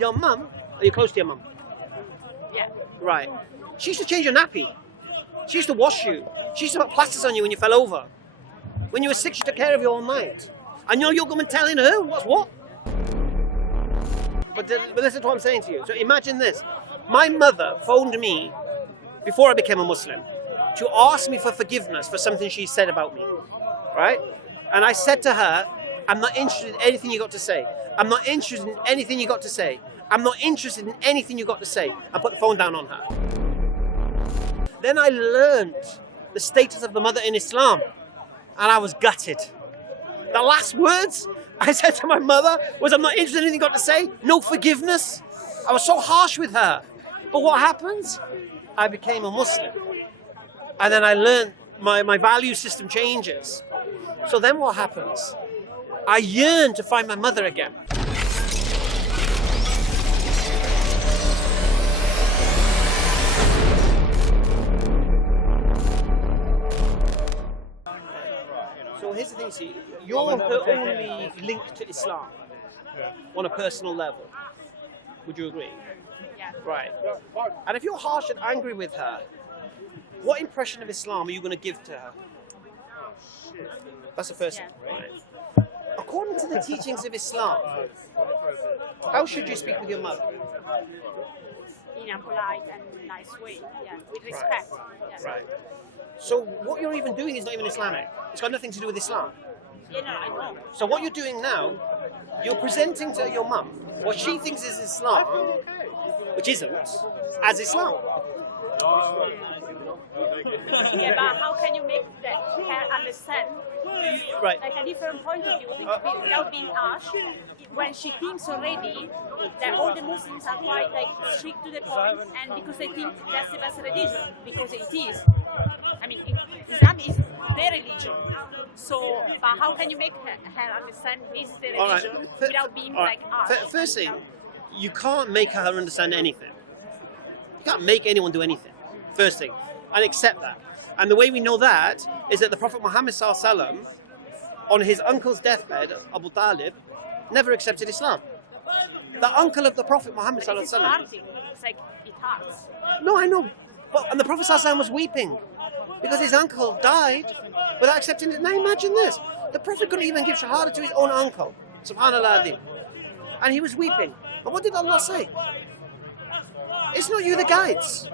Your mum, are you close to your mum? Yeah. Right. She used to change your nappy. She used to wash you. She used to put plasters on you when you fell over. When you were sick, she took care of you all night. And you're going telling her what's what? But listen to what I'm saying to you. So imagine this. My mother phoned me before I became a Muslim to ask me for forgiveness for something she said about me. Right? And I said to her, I'm not interested in anything you got to say. I'm not interested in anything you got to say. I'm not interested in anything you got to say. I put the phone down on her. Then I learned the status of the mother in Islam, and I was gutted. The last words I said to my mother was, I'm not interested in anything you got to say. No forgiveness. I was so harsh with her. But what happens? I became a Muslim. And then I learned my value system changes. So then what happens? I yearn to find my mother again. So here's the thing, see, you're her only link to Islam on a personal level. Would you agree? Yeah. Right. And if you're harsh and angry with her, what impression of Islam are you going to give to her? That's the first thing. Right. According to the teachings of Islam, how should you speak with your mother? In a polite and nice way, yeah, with respect. Right. Yeah. Right. So what you're even doing is not even Islamic. It's got nothing to do with Islam. Yeah, no, I know. So what you're doing now, you're presenting to your mum what she thinks is Islam, which isn't, as Islam. Yeah, but how can you make her understand Right. like a different point of view without being harsh when she thinks already that all the Muslims are quite like strict to the point, and because they think that's the best religion, because it is. I mean, Islam is their religion. So, but how can you make her understand this is the religion without being like harsh? First thing, you can't make her understand anything. You can't make anyone do anything. First thing, and accept that. And the way we know that is that the Prophet Muhammad ﷺ, on his uncle's deathbed, Abu Talib, never accepted Islam. The uncle of the Prophet Muhammad But it's ﷺ. hurting. It's like it hurts. No, I know. But, and the Prophet ﷺ was weeping because his uncle died without accepting it. Now imagine this. The Prophet couldn't even give shahada to his own uncle. Subhanallah. And he was weeping. And what did Allah say? It's not you the guides.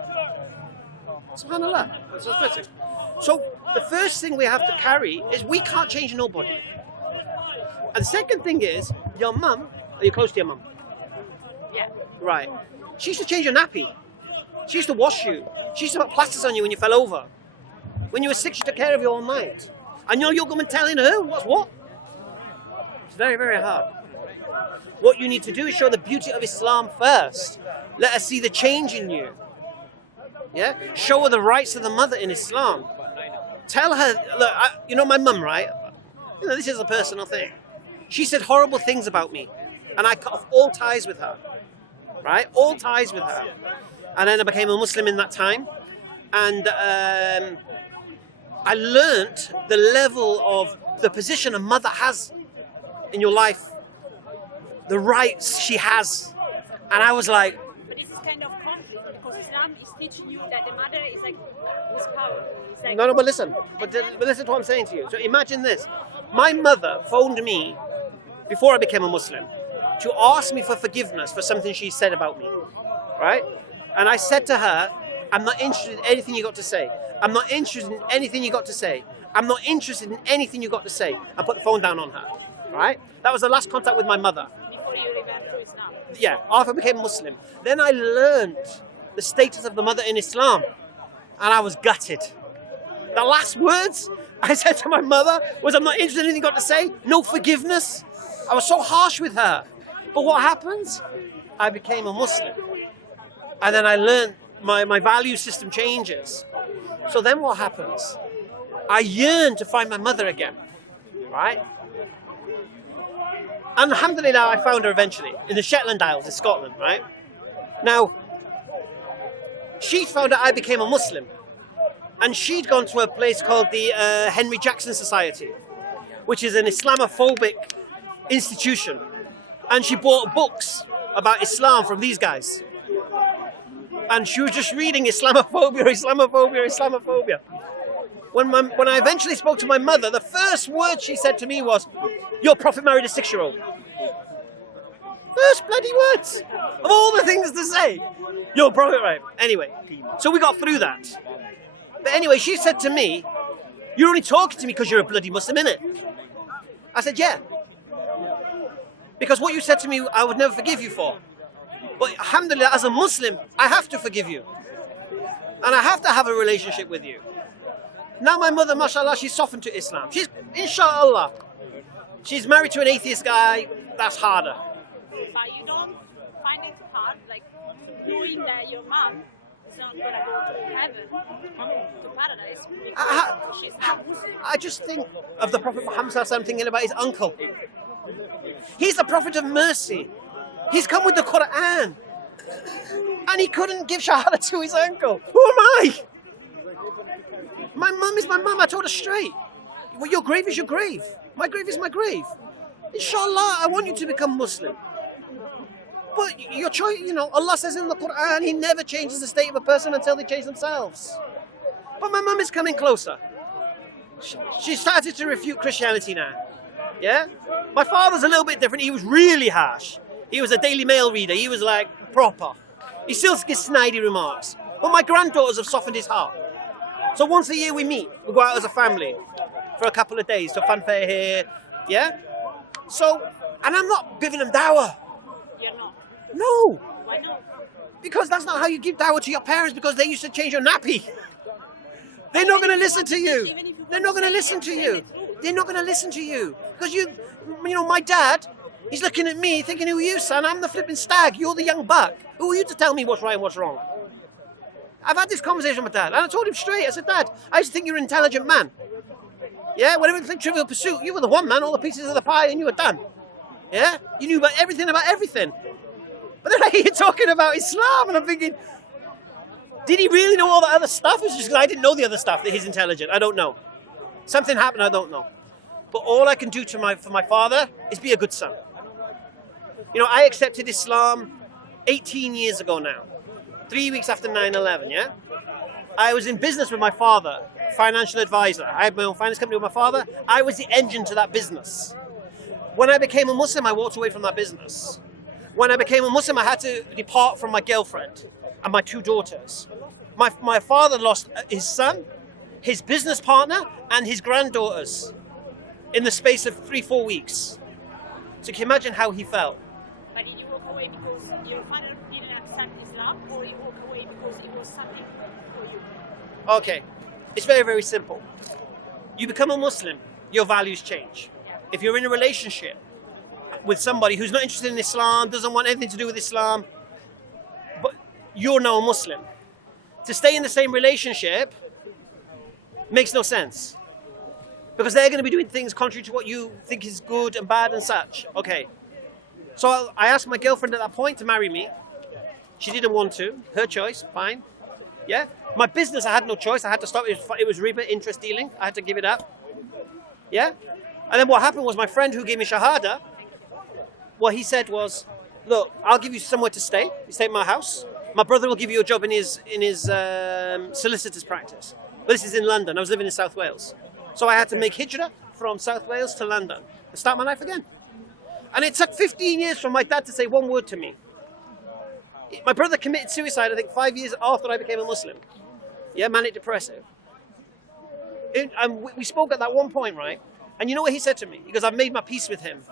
Subhanallah. That's the first thing. So the first thing we have to carry is we can't change nobody. And the second thing is, your mum, are you close to your mum? Yeah. Right. She used to change your nappy. She used to wash you. She used to put plasters on you when you fell over. When you were sick, she took care of you all night. And you're going telling her what's what? It's very, very hard. What you need to do is show the beauty of Islam first. Let her see the change in you. Yeah? Show her the rights of the mother in Islam. Tell her, look, you know my mum, right? You know, this is a personal thing. She said horrible things about me. And I cut off all ties with her. Right? All ties with her. And then I became a Muslim in that time. And I learnt the level of the position a mother has in your life. The rights she has. And I was like, But this is kind of conflict because Islam is teaching you that the mother is like is powerful. It's like no, but listen. But listen to what I'm saying to you. So imagine this. My mother phoned me before I became a Muslim to ask me for forgiveness for something she said about me. Right? And I said to her, I'm not interested in anything you got to say. I'm not interested in anything you got to say. I'm not interested in anything you got to say. I put the phone down on her. Right? That was the last contact with my mother. before you revert to Islam. Yeah, after I became Muslim. Then I learned the status of the mother in Islam. And I was gutted. The last words I said to my mother was, I'm not interested in anything you got to say. No forgiveness. I was so harsh with her. But what happens? I became a Muslim. And then I learned my value system changes. So then what happens? I yearn to find my mother again. Right? And alhamdulillah, I found her eventually in the Shetland Isles in Scotland, right? Now, she found out I became a Muslim. And she'd gone to a place called the Henry Jackson Society, which is an Islamophobic institution. And she bought books about Islam from these guys. And she was just reading Islamophobia, Islamophobia, Islamophobia. When I eventually spoke to my mother, the first word she said to me was, "Your prophet married a 6-year-old." First bloody words of all the things to say. Your prophet, right? Anyway, so we got through that. But anyway, she said to me, "You're only talking to me because you're a bloody Muslim, innit?" I said, "Yeah. Because what you said to me, I would never forgive you for. But alhamdulillah, as a Muslim, I have to forgive you. And I have to have a relationship with you." Now my mother, mashallah, she's softened to Islam. She's, inshallah, she's married to an atheist guy. That's harder. But you don't find it hard, like knowing that your mom is not going to go to heaven, to paradise, because she's not Muslim. I just think of the Prophet Muhammad sallallahu alaihi wasallam, thinking about his uncle. He's the Prophet of mercy. He's come with the Quran. And he couldn't give shahada to his uncle. Who am I? My mum is my mum. I told her straight. Well, your grave is your grave. My grave is my grave. Inshallah, I want you to become Muslim. But your choice, you know, Allah says in the Quran, He never changes the state of a person until they change themselves. But my mum is coming closer. She started to refute Christianity now. Yeah? My father's a little bit different. He was really harsh. He was a Daily Mail reader. He was like proper. He still gives snidey remarks. But my granddaughters have softened his heart. So once a year we meet. We go out as a family for a couple of days to fanfare here. Yeah? So, and I'm not giving them dawah. You're not. No. Why not? Because that's not how you give dawah to your parents, because they used to change your nappy. They're not going to listen to you. They're not going to listen to you. They're not going to listen to you. Because you know, my dad, he's looking at me thinking, who are you, son? I'm the flipping stag. You're the young buck. Who are you to tell me what's right and what's wrong? I've had this conversation with Dad, and I told him straight. I said, "Dad, I used to think you're an intelligent man. Yeah, whenever you played Trivial Pursuit, you were the one man, all the pieces of the pie, and you were done. Yeah, you knew about everything. But then I hear you talking about Islam, and I'm thinking, did he really know all the other stuff? It's just because I didn't know the other stuff that he's intelligent. I don't know. Something happened, I don't know. But all I can do for my father is be a good son. You know, I accepted Islam 18 years ago now. 3 weeks after 9/11, yeah? I was in business with my father, financial advisor. I had my own finance company with my father. I was the engine to that business. When I became a Muslim, I walked away from that business. When I became a Muslim, I had to depart from my girlfriend and my 2 daughters. My father lost his son, his business partner, and his granddaughters in the space of 3-4 weeks. So can you imagine how he felt? But did you walk away because your father didn't accept Islam, or you walk away because it was something for you? Okay, it's very, very simple. You become a Muslim, your values change. If you're in a relationship with somebody who's not interested in Islam, doesn't want anything to do with Islam, but you're now a Muslim, to stay in the same relationship makes no sense. Because they're going to be doing things contrary to what you think is good and bad and such. Okay. So I asked my girlfriend at that point to marry me. She didn't want to. Her choice. Fine. Yeah. My business, I had no choice. I had to stop. It was riba, interest dealing. I had to give it up. Yeah. And then what happened was my friend who gave me shahada, what he said was, look, I'll give you somewhere to stay. You stay at my house. My brother will give you a job in his solicitor's practice. But this is in London. I was living in South Wales. So I had to make hijrah from South Wales to London and start my life again. And it took 15 years for my dad to say one word to me. My brother committed suicide, I think, 5 years after I became a Muslim. Yeah, manic depressive. And we spoke at that one point, right? And you know what he said to me? He goes, I've made my peace with him.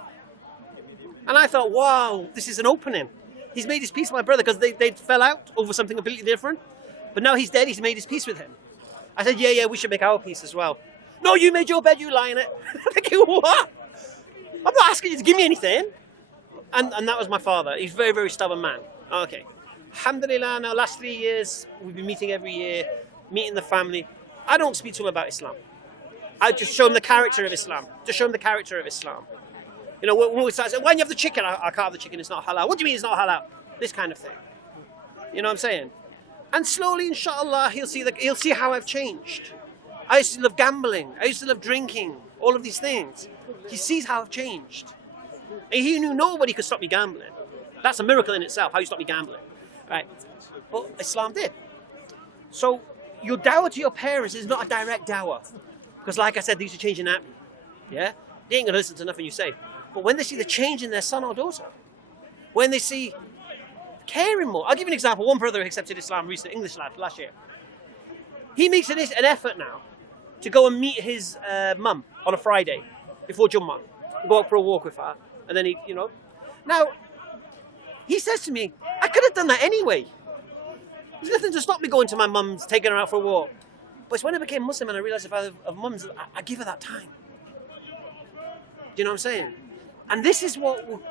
And I thought, wow, this is an opening. He's made his peace with my brother because they fell out over something completely different. But now he's dead, he's made his peace with him. I said, yeah, we should make our peace as well. No, you made your bed, you lie in it. I'm thinking, what? I'm not asking you to give me anything. And that was my father. He's a very, very stubborn man. Okay. Alhamdulillah, now last 3 years, we've been meeting every year, meeting the family. I don't speak to him about Islam. I just show him the character of Islam. Just show him the character of Islam. You know, when we start saying, when you have the chicken, I can't have the chicken, it's not halal. What do you mean it's not halal? This kind of thing. You know what I'm saying? And slowly, inshallah, he'll see how I've changed. I used to love gambling. I used to love drinking. All of these things. He sees how I've changed. And he knew nobody could stop me gambling. That's a miracle in itself, how you stop me gambling. Right? But Islam did. So your dawah to your parents is not a direct dawah. Because like I said, these are changing nappy. Yeah? They ain't going to listen to nothing you say. But when they see the change in their son or daughter, when they see caring more. I'll give you an example. One brother accepted Islam recently, English lad, last year. He makes an effort now to go and meet his mum on a Friday before Jummah. Go out for a walk with her. And then he, Now, he says to me, I could have done that anyway. There's nothing to stop me going to my mum's, taking her out for a walk. But it's when I became Muslim and I realised if I have mums, I give her that time. Do you know what I'm saying? And this is what will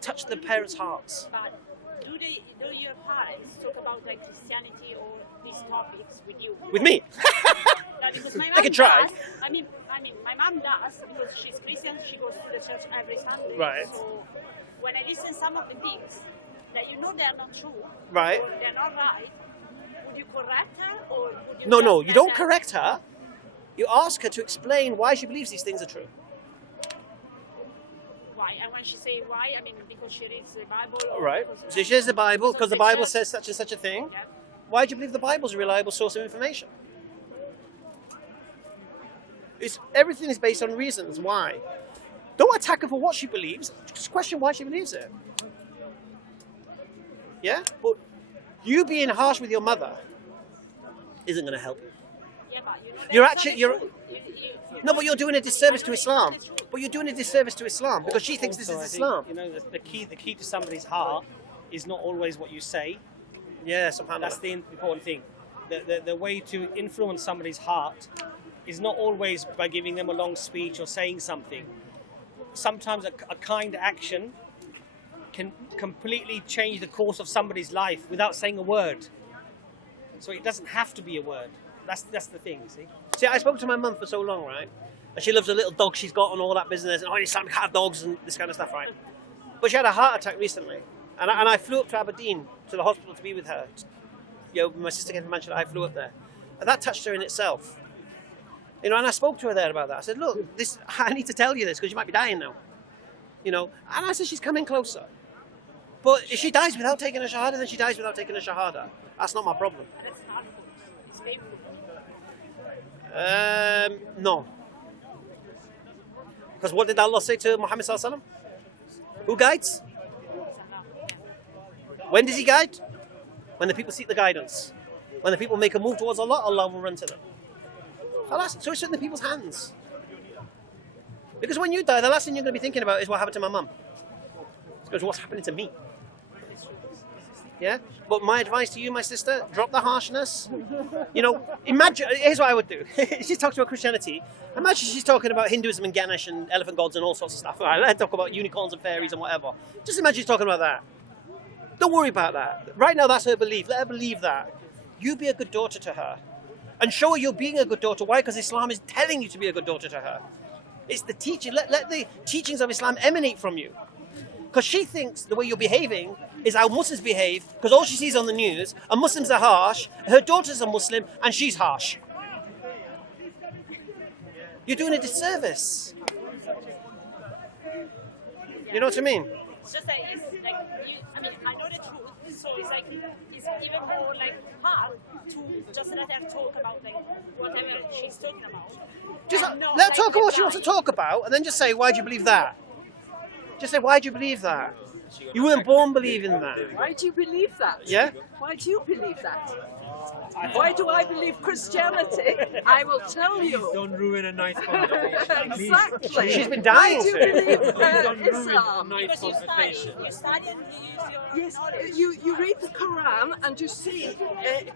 touch the parents' hearts. But do your parents talk about Christianity or these topics with you? With me? No, because my mom I can try. does. I mean, my mom does because she's Christian. She goes to the church every Sunday. Right. So when I listen some of the things that they are not true, Right. or they're not right, would you correct her or would you? No, just you don't let correct her. You ask her to explain why she believes these things are true. Why? And when she say why, I mean because she reads the Bible. Or Right. because So she reads the Bible because the Bible church- says such and such a thing. Yeah. Why do you believe the Bible is a reliable source of information? Everything is based on reasons why. Don't attack her for what she believes. Just question why she believes it. Yeah? But you being harsh with your mother isn't going to help you. Yeah, but You're that's actually- not you're- true. No, but you're doing a disservice I to know Islam. it's true. But you're doing a disservice to Islam because she thinks this is Also, I Islam. think, the key to somebody's heart is not always what you say. Yeah, subhanAllah. That's the important thing. The way to influence somebody's heart is not always by giving them a long speech or saying something. Sometimes a kind action can completely change the course of somebody's life without saying a word. So it doesn't have to be a word. That's the thing, see? See, I spoke to my mum for so long, right? And she loves a little dog she's got and all that business, and Islam can't have dogs and this kind of stuff, right? But she had a heart attack recently, and I flew up to Aberdeen to the hospital to be with her. My sister came from Manchester, I flew up there, and that touched her in itself. And I spoke to her there about that. I said, look, I need to tell you this because you might be dying now. And I said she's coming closer. But if she dies without taking a shahada, then she dies without taking a shahada. That's not my problem. That's not good. It's painful. No. Because what did Allah say to Muhammad sallallahu alaihi wasallam? Who guides? When does he guide? When the people seek the guidance. When the people make a move towards Allah, Allah will run to them. So it's in the people's hands. Because when you die, the last thing you're going to be thinking about is what happened to my mum. It's because what's happening to me. Yeah? But my advice to you, my sister, drop the harshness. Imagine, here's what I would do. She's talking about Christianity. Imagine she's talking about Hinduism and Ganesh and elephant gods and all sorts of stuff. All right, let's talk about unicorns and fairies and whatever. Just imagine she's talking about that. Don't worry about that. Right now, that's her belief. Let her believe that. You be a good daughter to her. And show her you're being a good daughter. Why? Because Islam is telling you to be a good daughter to her. It's the teaching. Let the teachings of Islam emanate from you. Because she thinks the way you're behaving is how Muslims behave, because all she sees on the news, and Muslims are harsh, her daughter's a Muslim, and she's harsh. You're doing a disservice. You know what I mean? It's just that it's I know the truth, so it's even more hard to just let her talk about whatever she's talking about. Just And not, let her talk about the what she wants to lie. talk about, and then just say, why do you believe that? Just say, why do you believe that? You weren't born believing that. Why do you believe that? Yeah? Why do you believe that? Why do I believe Christianity? I will tell you. Don't ruin a nice conversation. Please. Exactly. She's been dying Why do you to. believe Don't ruin a Islam? nice Because conversation. you study and you use your Yes, knowledge. you read the Quran and you see,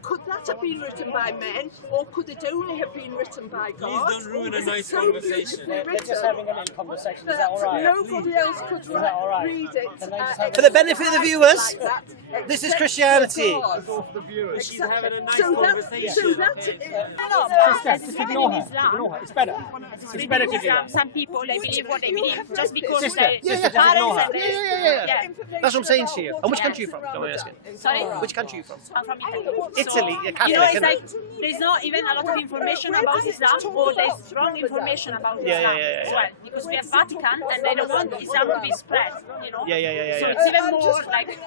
could that have been written by men, or could it only have been written by God? don't ruin a It's nice so conversation. beautifully They're just written having a little conversation. Is that that all right? nobody else could that all right? read it. Can they just have For the benefit of the viewers. like that. This is Christianity. She's having a nice So conversation. that's Just ignore her. Ignore her. It's better. It's better to do that. Some people, they believe what they believe just because Sister, they sister, just ignore her. Yeah. That's what I'm saying to you. And which country are you from? Don't mind asking. Sorry? Which country are you from? I'm from Italy. Italy, So, you're Catholic, you know, it's isn't like it? there's not even a lot of information about Islam, or there's wrong information about Islam as well. Because we have Vatican and they don't want Islam to be spread, you know? Yeah. So it's even more like,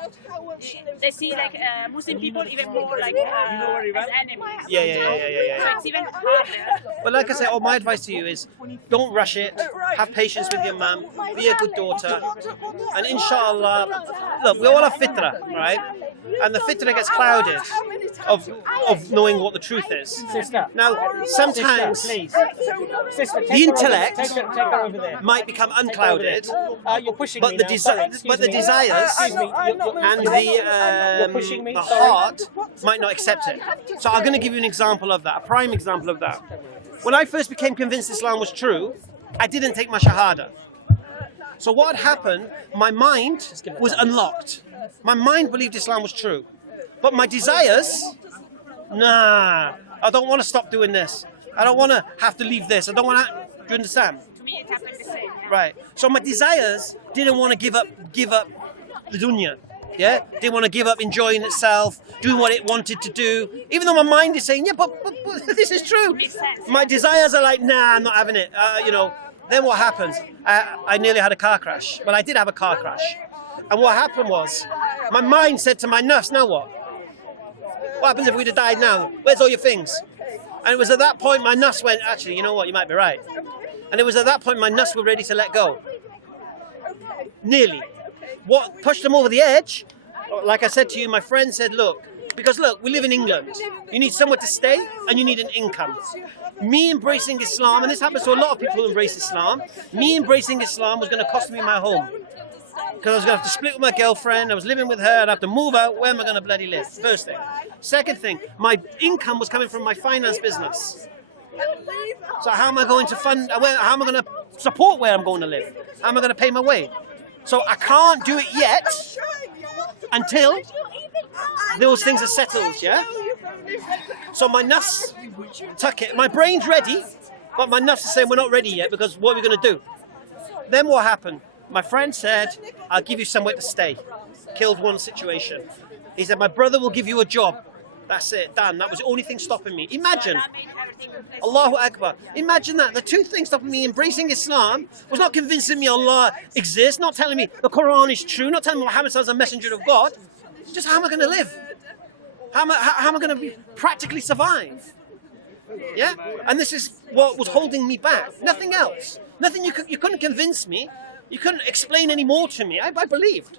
they see like Muslim people even more like as enemies. Yeah. So it's even harder. But like I say, my advice to you is don't rush it. Have patience with your mum. Be a good daughter. And inshallah, look, we all have fitra, right? And the fitra gets clouded of knowing what the truth is. Sister. Now, sometimes Please. Sister, the intellect take her over there. might become unclouded, You're pushing but me the now. Sorry, excuse me. desires Excuse me. and You're pushing me. the Sorry. heart might not accept it. So I'm going to give you an example of that, a prime example of that. When I first became convinced Islam was true, I didn't take my shahada. So what had happened, my mind was unlocked. My mind believed Islam was true. But my desires, nah, I don't want to stop doing this. I don't want to have to leave this. I don't want to, do you understand? To me, it happened the same. Yeah. Right. So my desires didn't want to give up the dunya. Yeah? Didn't want to give up enjoying itself, doing what it wanted to do. Even though my mind is saying, yeah, but this is true. Makes sense. My desires are like, nah, I'm not having it. You know. Then what happens? I nearly had a car crash. Well, I did have a car crash. And what happened was, my mind said to my nafs, now what? What happens if we'd have died now? Where's all your things? And it was at that point my nafs went, actually, you know what, you might be right. And it was at that point my nafs were ready to let go. Nearly. What pushed them over the edge, like I said to you, my friend said, look, because look, we live in England. You need somewhere to stay and you need an income. Me embracing Islam, and this happens to a lot of people who embrace Islam, me embracing Islam was going to cost me my home. Because I was going to have to split with my girlfriend, I was living with her, I'd have to move out, where am I going to bloody live? First thing. Second thing, my income was coming from my finance business. So how am I going to fund, how am I going to support where I'm going to live? How am I going to pay my way? So I can't do it yet until those things are settled, yeah? So my nafs tuck it. My brain's ready, but my nafs is saying we're not ready yet because what are we going to do? Then what happened? My friend said, I'll give you somewhere to stay. Killed one situation. He said, my brother will give you a job. That's it, done. That was the only thing stopping me. Imagine. Allahu Akbar. Imagine that. The two things stopping me embracing Islam was not convincing me Allah exists, not telling me the Quran is true, not telling me Muhammad is a messenger of God. Just how am I going to live? How am I going to practically survive? Yeah? And this is what was holding me back. Nothing else. Nothing you couldn't convince me. You couldn't explain any more to me. I believed.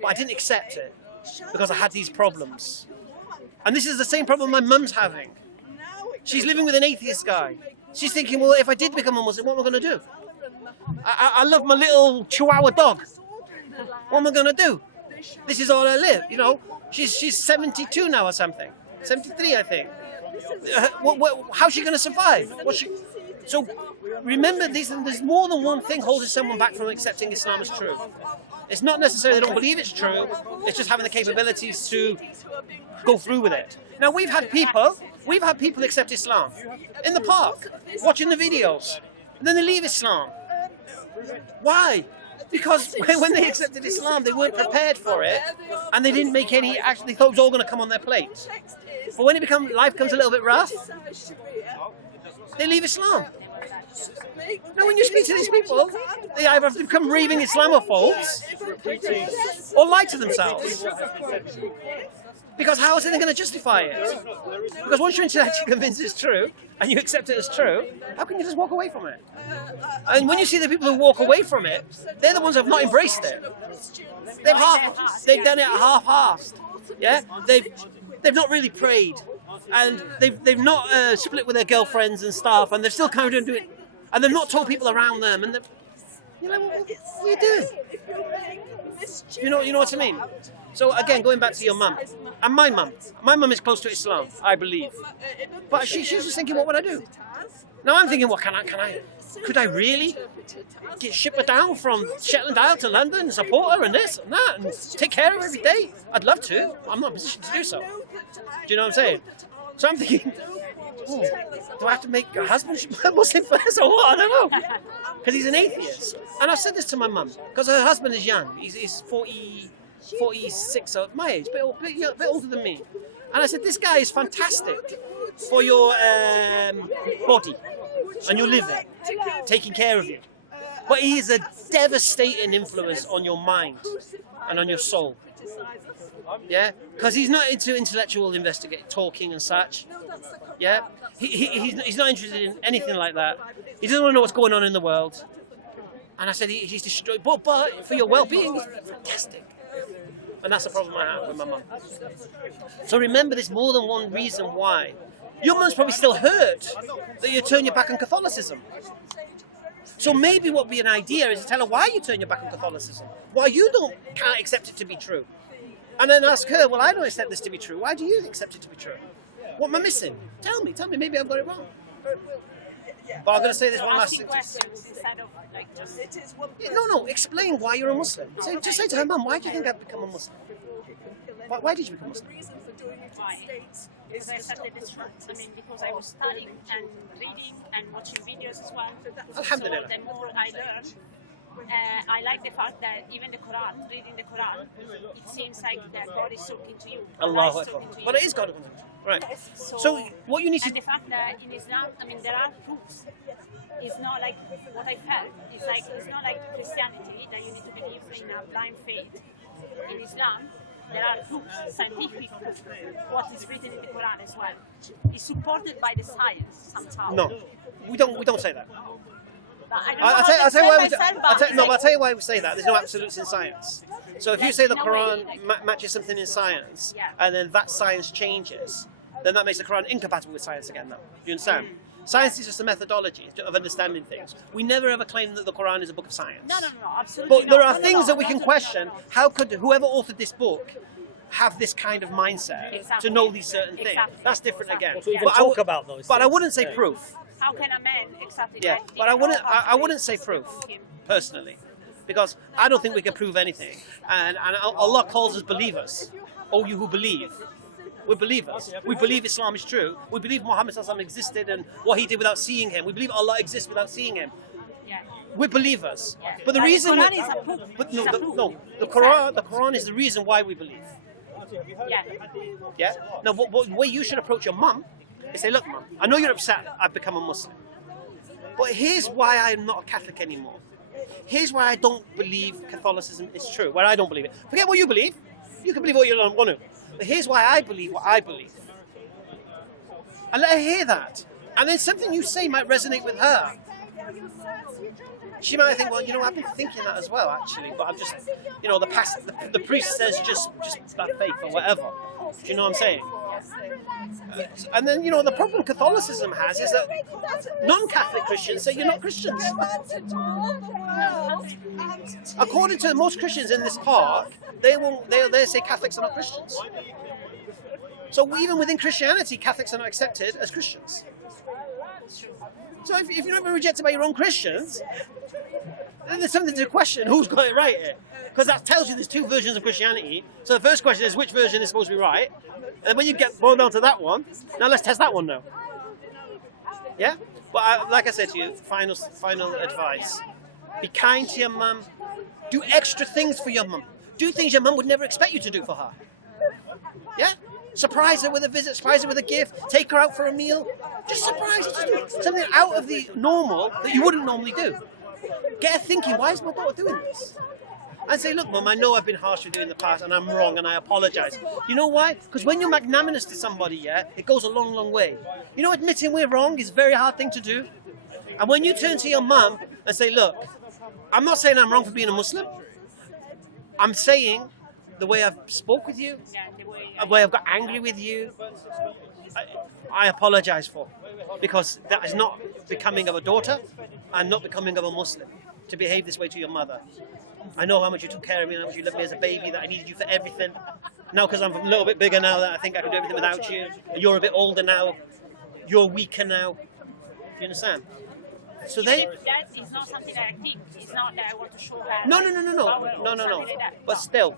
But I didn't accept it because I had these problems. And this is the same problem my mum's having. She's living with an atheist guy. She's thinking, well, if I did become a Muslim, what am I going to do? I love my little Chihuahua dog. What am I going to do? This is all I live, you know. She's 72 now or something. 73, I think. How's she going to survive? So remember, there's more than one thing holding someone back from accepting Islam as true. It's not necessarily they don't believe it's true. It's just having the capabilities to go through with it. Now we've had people accept Islam in the park, watching the videos, and then they leave Islam. Why? Because when they accepted Islam, they weren't prepared for it, and they didn't make any. Actually, they thought it was all going to come on their plate. But when life becomes a little bit rough, they leave Islam. Now, when you speak to these people, they either have to become raving Islamophobes or lie to themselves. Because how else are they going to justify it? Because once you're intellectually convinced it's true, and you accept it as true, how can you just walk away from it? And when you see the people who walk away from it, they're the ones who have not embraced it. They've done it half-assed. Yeah, they've not really prayed, and they've not split with their girlfriends and stuff, and they're still kind of doing it, and they've not told people around them, and you're like, what are you doing? You know what I mean? So again, going back to your mum, and my mum is close to Islam, I believe. But she's just thinking, what would I do? Now I'm thinking, well, could I really ship her down from Shetland Isle to London and support her and this and that and take care of her every day? I'd love to. I'm not in a position to do so. Do you know what I'm saying? So I'm thinking, do I have to make her husband Muslim first or what? I don't know. Because he's an atheist. And I've said this to my mum, because her husband is young. He's 46, so my age, a bit older than me. And I said, this guy is fantastic for your body and your living, taking care of you. But he is a devastating influence on your mind and on your soul. Yeah, because he's not into intellectual investigating, talking and such. Yeah, he's not interested in anything like that. He doesn't want to know what's going on in the world. And I said, he's destroyed, but for your well-being, he's fantastic. And that's the problem I have with my mum. So remember, there's more than one reason why. Your mum's probably still hurt that you turn your back on Catholicism. So maybe what would be an idea is to tell her why you turn your back on Catholicism, why you can't accept it to be true. And then ask her, well, I don't accept this to be true. Why do you accept it to be true? What am I missing? Tell me, maybe I've got it wrong. But I'm going to say this one last thing. Instead of like just No, explain why you're a Muslim. Just say to her, Mum, why do you think I've become a Muslim? Why did you become a Muslim? Because I started this month. I mean, because I was studying and reading and watching videos as well. Alhamdulillah. So the more I learn, I like the fact that even the Quran, reading the Quran, it seems like that God is talking to you. Allah Akbar. But it is God. Right. So what you need to... And the fact that in Islam, I mean, there are proofs. It's not like what I felt. It's not like Christianity that you need to believe in a blind faith. In Islam, there are proofs, scientific proofs, what is written in the Quran as well. It's supported by the science somehow. No, we don't say that. I'll tell you why we say that. There's no absolutes in science. So if you say the Quran matches something in science, and then that science changes, then that makes the Quran incompatible with science again now. Do you understand? Science is just a methodology of understanding things. We never ever claim that the Quran is a book of science. No, absolutely. But there are things that we can question. How could whoever authored this book have this kind of mindset to know these certain things? That's different again. So we can talk about those. But I wouldn't say proof. How can a man exactly? Yeah, but I wouldn't say proof personally, because I don't think we can prove anything. And Allah calls us believers. Oh, you who believe. We're believers. We believe Islam is true. We believe Muhammad existed and what he did without seeing him. We believe Allah exists without seeing him. We're believers. But the reason the Quran is a proof. The Quran is the reason why we believe. Yeah. Now, what way you should approach your mum is say, look, Mum, I know you're upset I've become a Muslim, but here's why I'm not a Catholic anymore. Here's why I don't believe Catholicism is true. Where I don't believe it. Forget what you believe. You can believe what you don't want to. But here's why I believe what I believe. And let her hear that. And then something you say might resonate with her. She might think, well, you know, I've been thinking that as well, actually. But I'm just, you know, the priest says just that faith or whatever. Do you know what I'm saying? And then, you know, the problem Catholicism has is that non-Catholic Christians say you're not Christians. According to most Christians in this park, they say Catholics are not Christians. So even within Christianity, Catholics are not accepted as Christians. So if you're not rejected by your own Christians, then there's something to question who's got it right here. Because that tells you there's two versions of Christianity. So the first question is, which version is supposed to be right? And when you get boiled down to that one, now let's test that one now. Yeah? But like I said to you, final advice. Be kind to your mum. Do extra things for your mum. Do things your mum would never expect you to do for her. Yeah? Surprise her with a visit, surprise her with a gift, take her out for a meal. Just surprise her. Just do something out of the normal that you wouldn't normally do. Get her thinking, why is my daughter doing this? And say, look, Mum, I know I've been harsh with you in the past and I'm wrong and I apologise. You know why? Because when you're magnanimous to somebody, yeah, it goes a long, long way. You know, admitting we're wrong is a very hard thing to do. And when you turn to your mum and say, look, I'm not saying I'm wrong for being a Muslim. I'm saying the way I've spoke with you, the way I've got angry with you, I apologise for. Because that is not becoming of a daughter and not becoming of a Muslim to behave this way to your mother. I know how much you took care of me and how much you loved me as a baby, that I needed you for everything. Now, because I'm a little bit bigger now, that I think I can do everything without you. And you're a bit older now. You're weaker now. you understand? So they. That is not something that I think. It's not that I want to show her. No. Something like that. But still,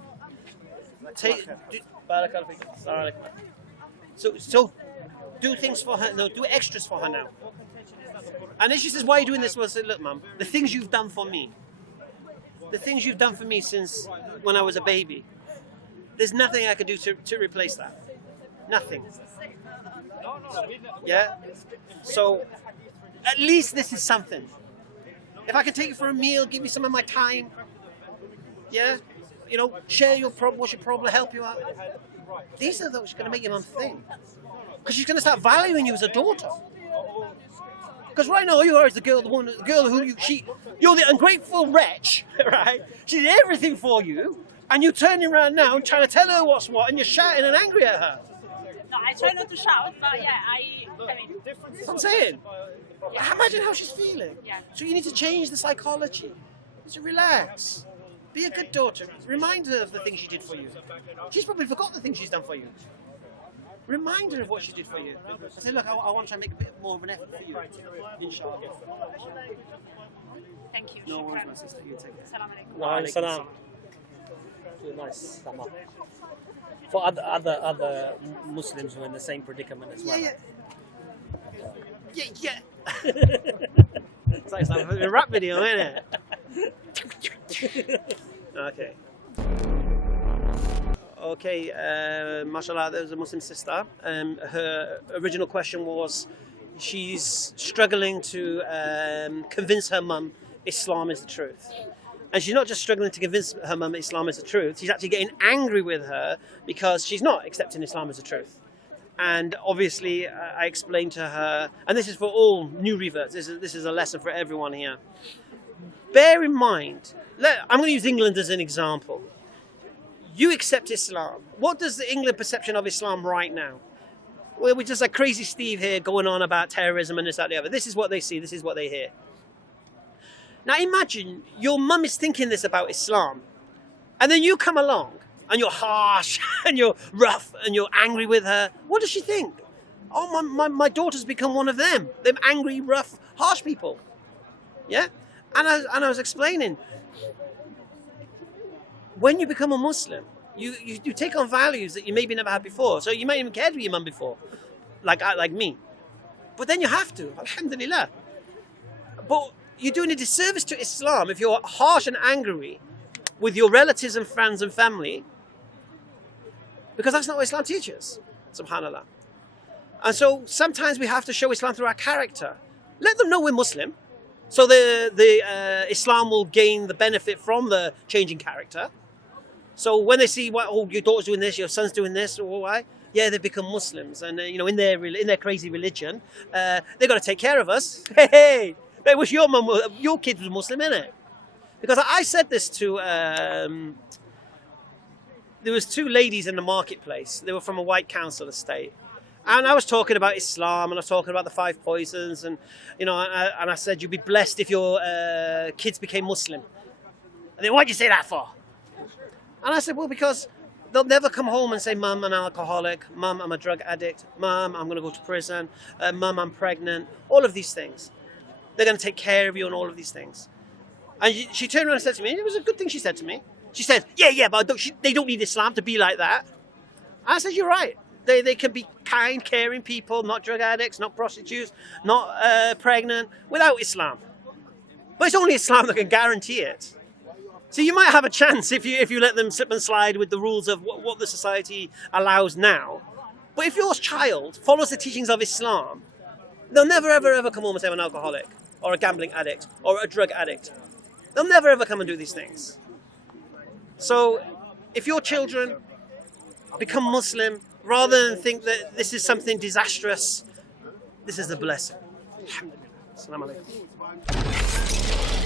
so do things for her. No, do extras for her now. And then she says, "Why are you doing this?" Well, I said, "Look, Mum, the things you've done for me, since when I was a baby, there's nothing I can do to replace that. Nothing. Yeah. So at least this is something. If I can take you for a meal, give you some of my time, yeah, you know, share your problem, what's your problem, help you out. These are those going to make your mum think, because she's going to start valuing you as a daughter. Because right now you are as the girl who you're the ungrateful wretch, right? She did everything for you, and you're turning around now and trying to tell her what's what, and you're shouting and angry at her. No, I try not to shout, but yeah, I mean. That's what I'm saying. Imagine how she's feeling. Yeah. So you need to change the psychology. So relax. Be a good daughter. Remind her of the things she did for you. She's probably forgotten the things she's done for you. Remind her of what she did for you. Say, look, I want to try and make a bit more of an effort for you. Inshallah. Thank you. No worries, Shukran. my sister. You take it. Assalamu alaikum. Wa alaikum salam. Nice. Sama. For other Muslims who are in the same predicament as well. Yeah. It's like a rap video, isn't it? Okay, mashallah, there was a Muslim sister. Her original question was, she's struggling to convince her mum Islam is the truth. And she's not just struggling to convince her mum Islam is the truth, she's actually getting angry with her because she's not accepting Islam as the truth. And obviously, I explained to her, and this is for all new reverts, this is a lesson for everyone here. Bear in mind, I'm going to use England as an example. You accept Islam. What does the England perception of Islam right now? Well, we're just like crazy Steve here going on about terrorism and this, that, the other. This is what they see, this is what they hear. Now imagine your mum is thinking this about Islam, and then you come along, and you're harsh, and you're rough, and you're angry with her. What does she think? Oh, my daughter's become one of them angry, rough, harsh people. Yeah? And I was explaining, when you become a Muslim, you take on values that you maybe never had before. So you might even cared with your mum before, like me. But then you have to, alhamdulillah. But you're doing a disservice to Islam if you're harsh and angry with your relatives and friends and family, because that's not what Islam teaches, subhanallah. And so sometimes we have to show Islam through our character. Let them know we're Muslim, so the Islam will gain the benefit from the changing character. So when they see, oh, your daughter's doing this, your son's doing this, or why? Yeah, they become Muslims, and you know, in their crazy religion, they've got to take care of us. Hey, I wish your kid was Muslim, innit? Because I said this to, there was two ladies in the marketplace. They were from a white council estate. And I was talking about Islam, and I was talking about the 5 poisons, and you know, and I said, you'd be blessed if your kids became Muslim. And then, why'd you say that for? And I said, well, because they'll never come home and say, Mum, I'm an alcoholic, Mum, I'm a drug addict, Mum, I'm going to go to prison, Mum, I'm pregnant, all of these things. They're going to take care of you and all of these things. And she turned around and said to me, and it was a good thing she said to me. She said, yeah, but they don't need Islam to be like that. And I said, you're right. They can be kind, caring people, not drug addicts, not prostitutes, not pregnant, without Islam. But it's only Islam that can guarantee it. So you might have a chance if you let them slip and slide with the rules of what the society allows now. But if your child follows the teachings of Islam, they'll never, ever come home and say I'm an alcoholic, or a gambling addict, or a drug addict. They'll never, ever come and do these things. So if your children become Muslim, rather than think that this is something disastrous, this is a blessing. Alhamdulillah. Assalamu alaikum.